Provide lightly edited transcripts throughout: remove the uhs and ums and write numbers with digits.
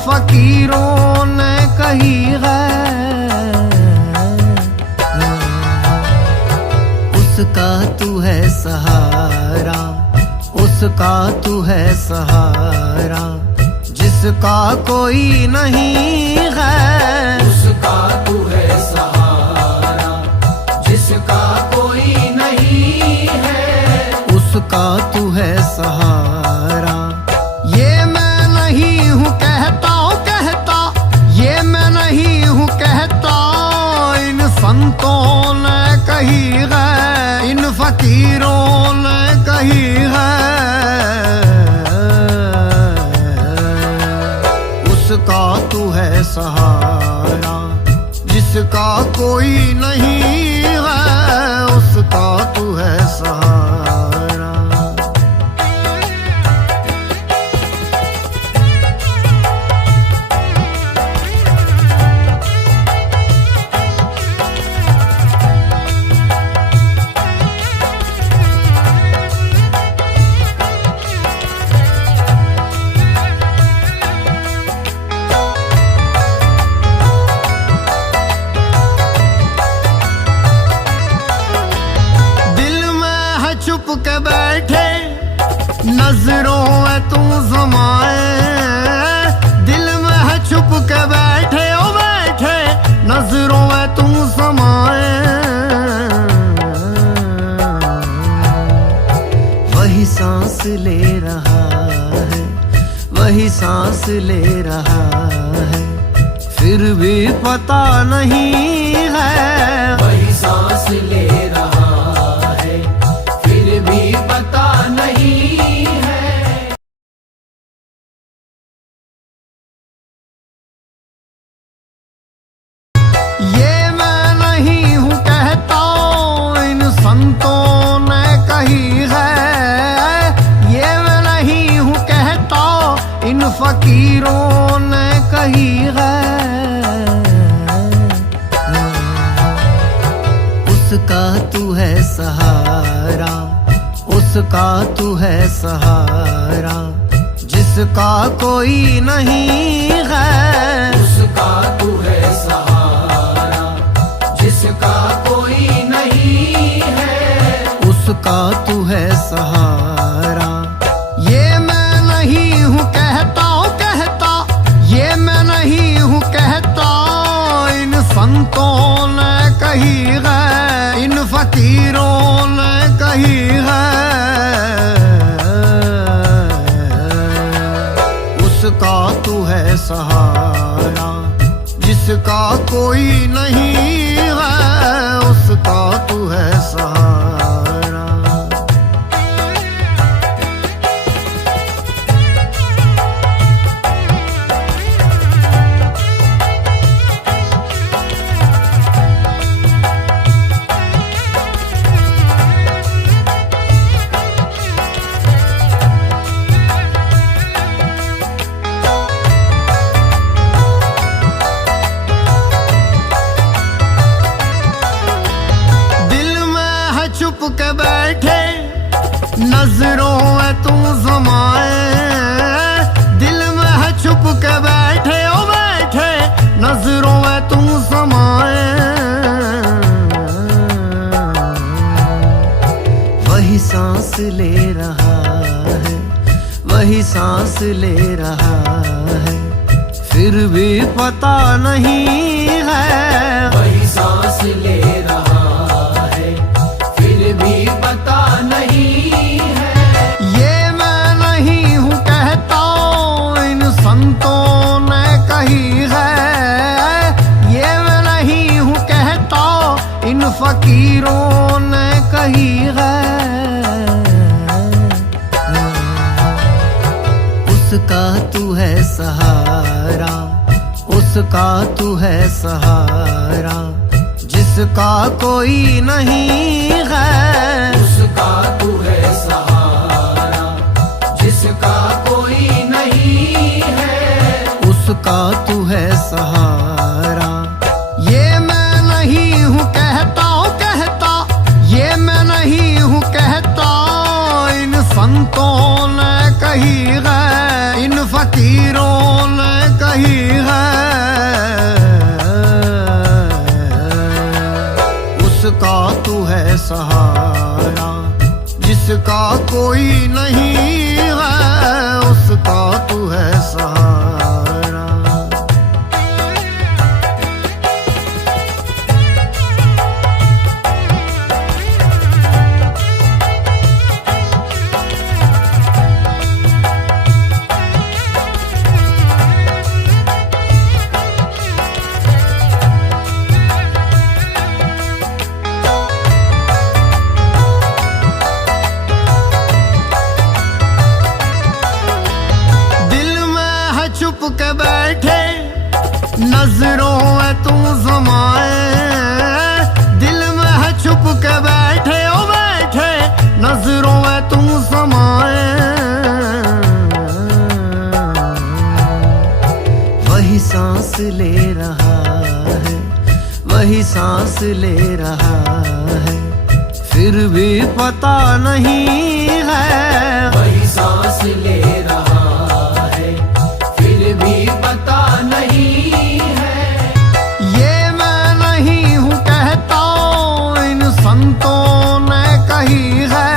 फकीरों ने कही है। उसका तू है सहारा, उसका तू है सहारा, जिसका कोई नहीं है। उसका तू है सहारा, जिसका कोई नहीं है। उसका तू है सहारा। ये मैं नहीं हूँ कहता, ये मैं नहीं हूँ कहता, इन संतों ने कही है, इन फकीरों ने कही है। उसका तू है सहारा, जिसका कोई नहीं है। उसका तू है सहारा। छुप के बैठे नजरों में तू समाए, दिल में है छुप के बैठे, ओ बैठे नजरों में तू समाए। वही सांस ले रहा है, वही सांस ले रहा है, फिर भी पता नहीं है। वही सांस ले रहा भी पता नहीं है। ये मैं नहीं हूँ कहता, इन संतों ने कही है। ये मैं नहीं हूँ कहता, इन फकीरों ने कही है। उसका तू है सहारा, उसका तू है सहारा, जिसका कोई नहीं है। उसका तू है सहारा, जिसका कोई नहीं है। उसका तू है सहारा। ये मैं नहीं हूँ कहता, ये मैं नहीं हूँ कहता, इन संतों ने कही है, इन फकीरों ने कही है। उसका तू है सहारा, जिसका कोई नहीं है। उसका तू है सहारा। छुप के बैठे नजरों में तू समाए, दिल में है छुप के बैठे, ओ बैठे नजरों में तू समाए। वही सांस ले रहा है, वही सांस ले रहा है, फिर भी पता नहीं है। वही सांस ले रहा भी पता नहीं है। ये मैं नहीं हूँ कहता, इन संतों ने कही है। ये मैं नहीं हूँ कहता, इन फकीरों ने कही है। उसका तू है सहारा, उसका तू है सहारा, जिसका कोई नहीं है। उसका तू है सहारा, जिसका कोई नहीं है। उसका तू है सहारा। ये मैं नहीं हूँ कहता, ये मैं नहीं हूँ कहता, इन संतों ने कही है, इन फकीरों ने कही उसका तू है सहारा, जिसका कोई नहीं है उसका तू है सहारा। छुप के बैठे नजरों में तू समाए, दिल में है छुप के बैठे ओ बैठे नजरों में तू समाए। वही सांस ले रहा है, वही सांस ले रहा है, फिर भी पता नहीं है। वही सांस ले रहा भी पता नहीं है। ये मैं नहीं हूँ कहता, इन संतों ने कही है।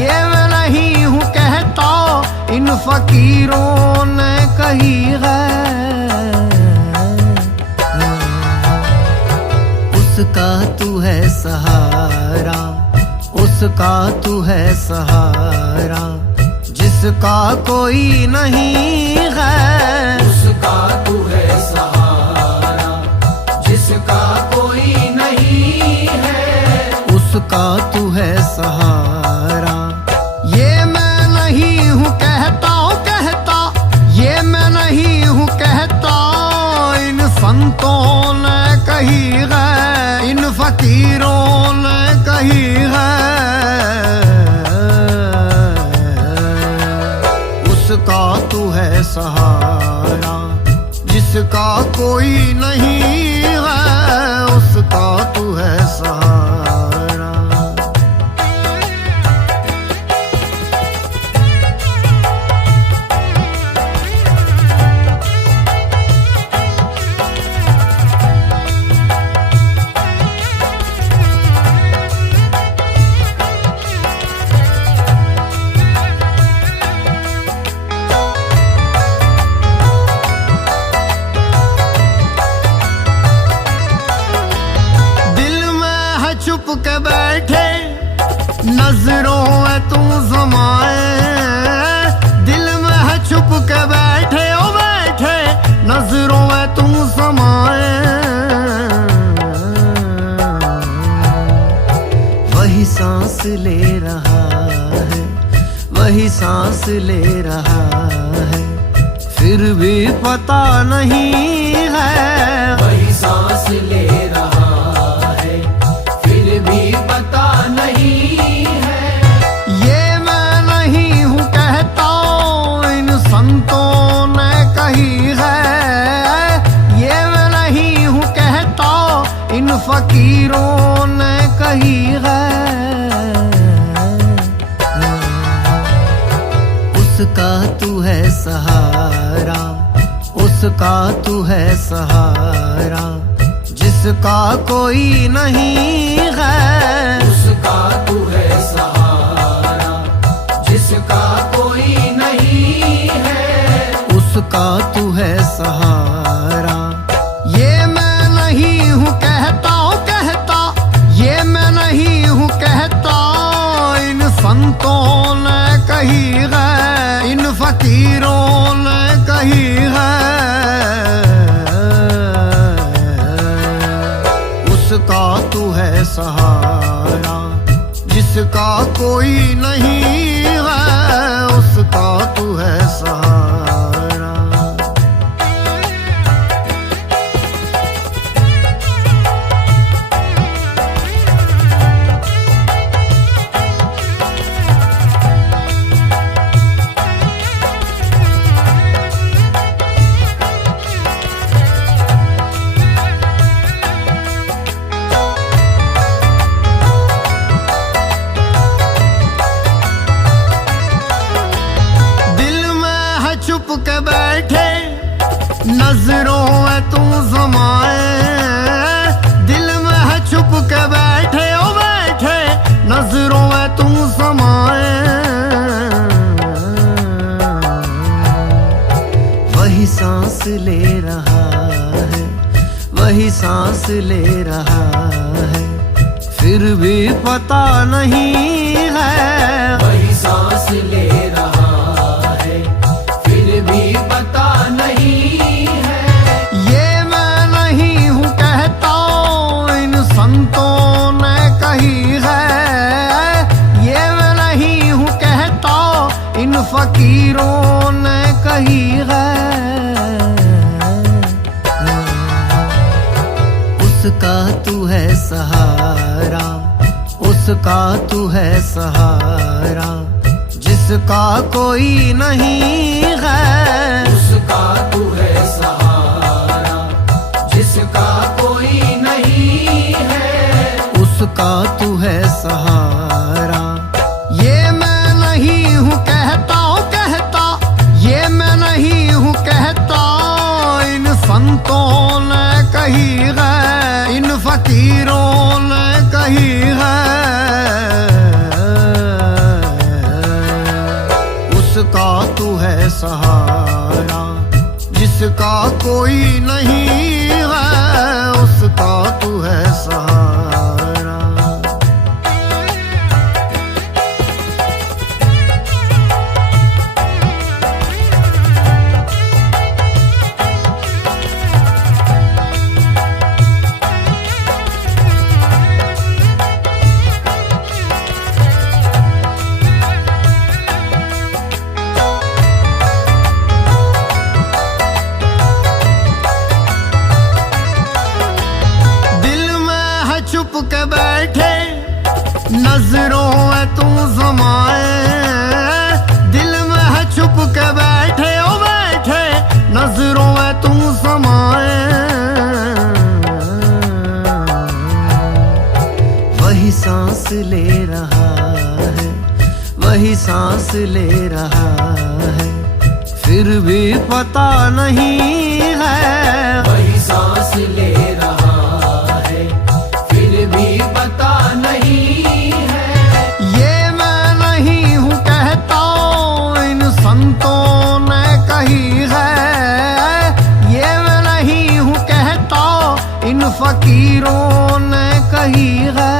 ये मैं नहीं हूँ कहता, इन फकीरों ने कही है। उसका तू है सहारा, उसका तू है सहारा, जिसका कोई नहीं है। उसका तू है सहारा, जिसका कोई नहीं है। उसका तू है सहारा। ये मैं नहीं हूँ कहता कहता, ये मैं नहीं हूँ कहता, इन संतों ने कही है, इन फकीरों ने कही है। उसका तू है सहारा, जिसका कोई नहीं है उसका तू है सहारा। छुप के बैठे नजरों में तू समाए, दिल में है छुप के बैठे ओ बैठे नजरों में तू समाए। वही सांस ले रहा है, वही सांस ले रहा है, फिर भी पता नहीं है। वही सांस ले रहा भी पता नहीं है। ये मैं नहीं हूँ कहता, इन संतों ने कही है। ये मैं नहीं हूँ कहता, इन फकीरों ने कही है। उसका तू है सहारा, उसका तू है सहारा, जिसका कोई नहीं है। उसका तू है सहारा, जिसका कोई नहीं है। उसका तू है सहारा। ये मैं नहीं हूँ कहता कहता, ये मैं नहीं हूँ कहता, इन संतों ने कही है, इन फकीरों ने कही है। उसका तू है सहारा, जिसका कोई नहीं है उसका तू है सहारा। छुप के बैठे नजरों में तू समाए, दिल में है छुप के बैठे ओ बैठे, नजरों में तू समाए। वही सांस ले रहा है, वही सांस ले रहा है, फिर भी पता नहीं है। वही सांस ले रहा है, फिर भी पता नहीं है। ये मैं नहीं हूँ कहता, इन संतों ने कही है। ये मैं नहीं हूँ कहता, इन फकीरों ने कही है। उसका तू है सहारा, उसका तू है सहारा, जिसका कोई नहीं है। उसका तू है सहारा, जिसका कोई नहीं है। उसका तू है सहारा। ये मैं नहीं हूँ कहता, कहता, ये मैं नहीं हूँ कहता, इन संतों ने कही है, इन फकीरों ने कही है। उसका तू है सहारा, जिसका कोई नहीं है। उसका तू है सहारा। छुप के बैठे, नजरों में तू समाए। दिल में है छुप के बैठे ओ बैठे, नजरों में तू समाए। वही सांस ले रहा है, वही सांस ले रहा है, फिर भी पता नहीं है। वही सांस ले रहा है, फिर भी पता नहीं है। ये मैं नहीं हूँ कहता, इन संतों ने कही है। ये मैं नहीं हूँ कहता, इन फकीरों ने कही है।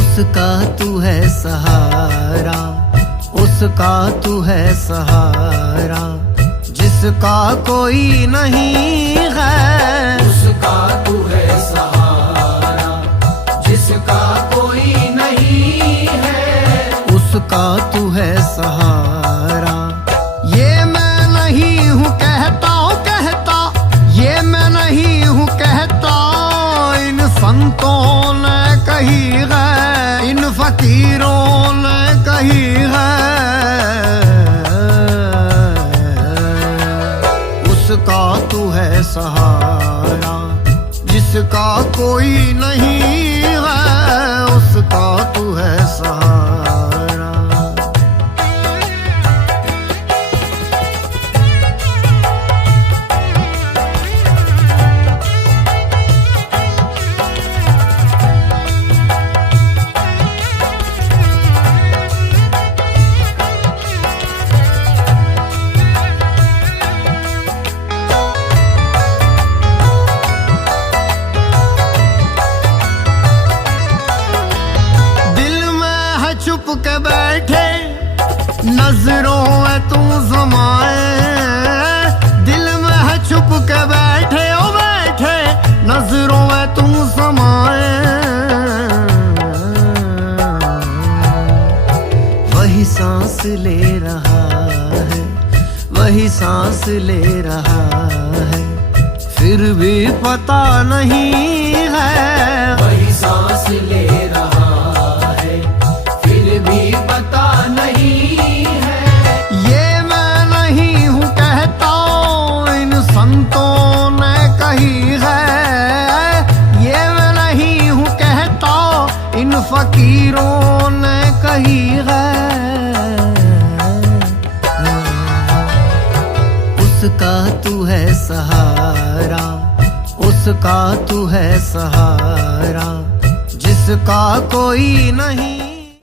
उसका तू है सहारा, उसका तू है सहारा, जिसका कोई नहीं है। उसका तू है सहारा, जिसका कोई नहीं है। उसका तू है सहारा। ये मैं नहीं हूँ कहता, कहता, ये मैं नहीं हूँ कहता, इन संतों ने कही है, इन फकीरों ने कही है। उसका तू है सहारा, जिसका कोई नहीं है। उसका तू है सहारा। छुप के बैठे, नजरों में तू समाए। दिल में है छुप के बैठे ओ बैठे, नजरों में तू समाए। वही सांस ले रहा है, वही सांस ले रहा है, फिर भी पता नहीं है। वही सांस ले रहा है, फिर भी पता नहीं है। ये मैं नहीं हूँ कहता, इन संतों ने कही है। ये मैं नहीं हूँ कहता, इन फकीरों ने कही है। उसका तू है सहारा, उसका तू है सहारा, जिसका कोई नहीं।